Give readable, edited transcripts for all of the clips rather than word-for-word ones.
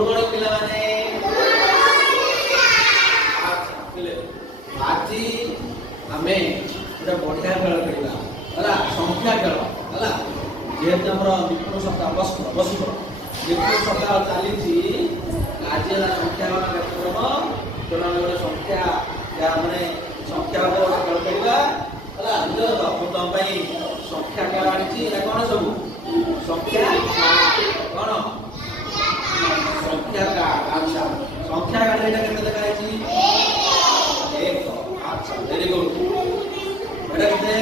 good morning पिला माने आज हमें गोटे बढ़िया खेल खेला है संख्या खेल है जेहेतु आम विपुल सप्ताह बस विपुल सप्ताह चली आज संख्या कार्यक्रम गोटे संख्या मैंने संख्या खेल खेला है तुम संख्या खेल आनी कौन सब संख्या कौन संख्या कार्ड अच्छा संख्या कार्ड एटा केते देखा है एक अच्छा वेरी गुड एटा केते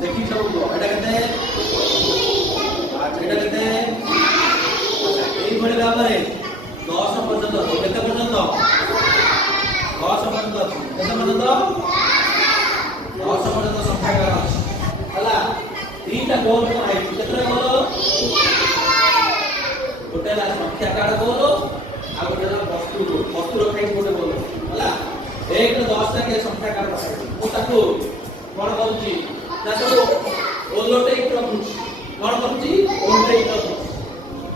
देखि सब को एटा केते अच्छा एटा केते अच्छा एई भली भाबरे 10 पर्यंत केते पर्यंत 10 पर्यंत केते पर्यंत 10 पर्यंत संख्या कार्ड हला तीनटा गोल है केते गोल गोटे संख्या कार्ड बोलो आ गोटे वस्तु रखाई गोटे बोलो है 1 ରୁ 10 तक संख्या कार्ड रखाई कौन करूची ना सब ओलोटे रखुची कौन करूची ओलोटे रखुची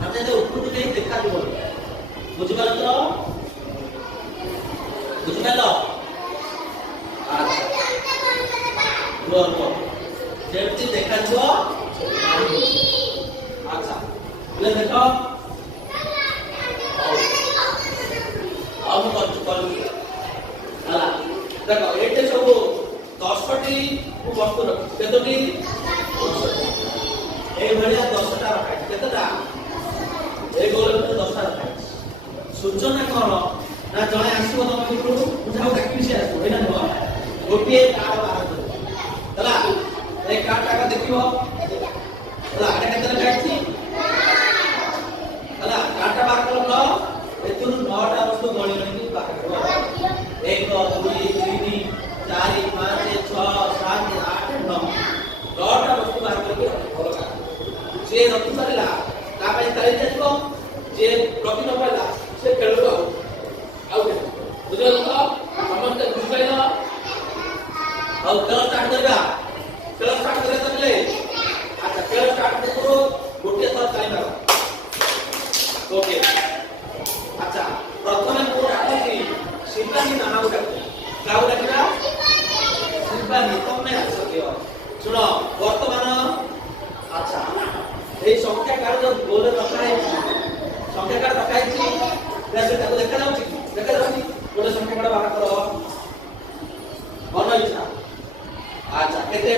हमने तो उपरु नहीं देखा दिबो बुझिबार तो बुझिबालो अच्छा बोलो जेमती देखा दिबो अच्छा ले देखो अब देखो ये सब 10टी वस्तु रखी केतोटी ए भलिया 10टा रखाई केतटा ए गोल में 10टा रखाई सूचना कौन ना जणे आसीबो तम भितरु बुझाओ डाकी से आसीबो एना न गोटिए कार्ड बाहर करो हला ए कार्ड का देखिबो हला एटा केतटा काटछि हला कार्ड बाहर करो एतुरु 9टा वस्तु गणी गणी बाहर करो 1 2 3 4 5 6 7 8 9 9टा वस्तु बाहर करके भरका जे रखि परला ता पय ताली देबो जे रखि न परला से खेलबो आउट बुझलो तो समस्त बुझाइलो और खेल स्टार्ट करबा तबले अच्छा खेल स्टार्ट करो गोटे थर टाइम मारो ओके अच्छा प्रथमे को डाकि शिल्पानी नाम को डाक काउ डाकिरा शिल्पानी तमे आसो सुनो वर्तमान अच्छा ए संख्या कार्ड जो गोल रखा है संख्या कार्ड रखा है वैसे ताको देखा जाउची गोटे संख्या कार्ड बाहर करो मन इच्छा अच्छा केते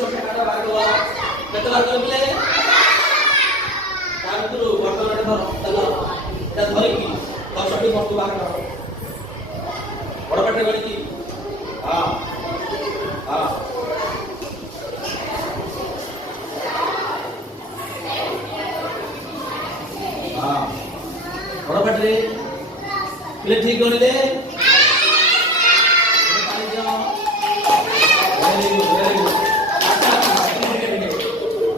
संख्या कार्ड बाहर करो केते बाहर करले ता भितरु वर्तमान धर चलो एटा धरि की 10टी वस्तु बाहर करो बड़ पटे गणी की हां हां हां बड़ पटे ले ठीक गणिले पानी जाओ वेरी गुड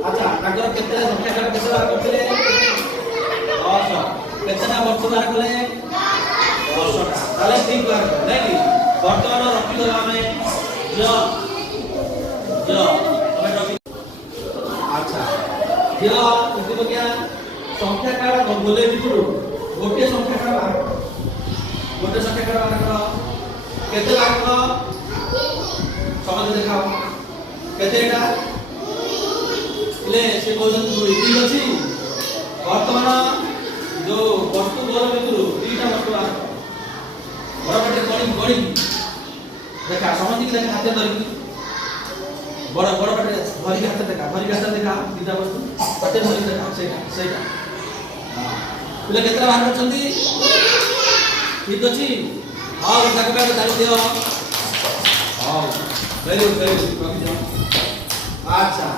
अच्छा नगर केते संख्या कर केते बार करथिले 10 केतना वर्ष बार कले 10टा ताले ठीक बार नहीं कि वर्तमान रखि दो हमें जो हमें रखि अच्छा जो कितो क्या संख्या कार्ड बोले भितरु गोटे संख्या कार्ड बाहर गोटे संख्या कार्ड बाहर करो केते बाहर करो समझ देखाओ केतेटा ले से कोजन ठीक अछि वर्तमान जो वस्तु गोल भितरु तीनटा वस्तु बाहर बड़ बड़ गणी देखा समझ की देखा हाथ धरि बड़ बड़ बड़ भरी हाथ देखा तीनटा वस्तु पटे भरी देखा सेटा हां तुले केतरा बाहर करछंती ठीक अछि हां ताको पे ताली दियो हां वेरी गुड अच्छा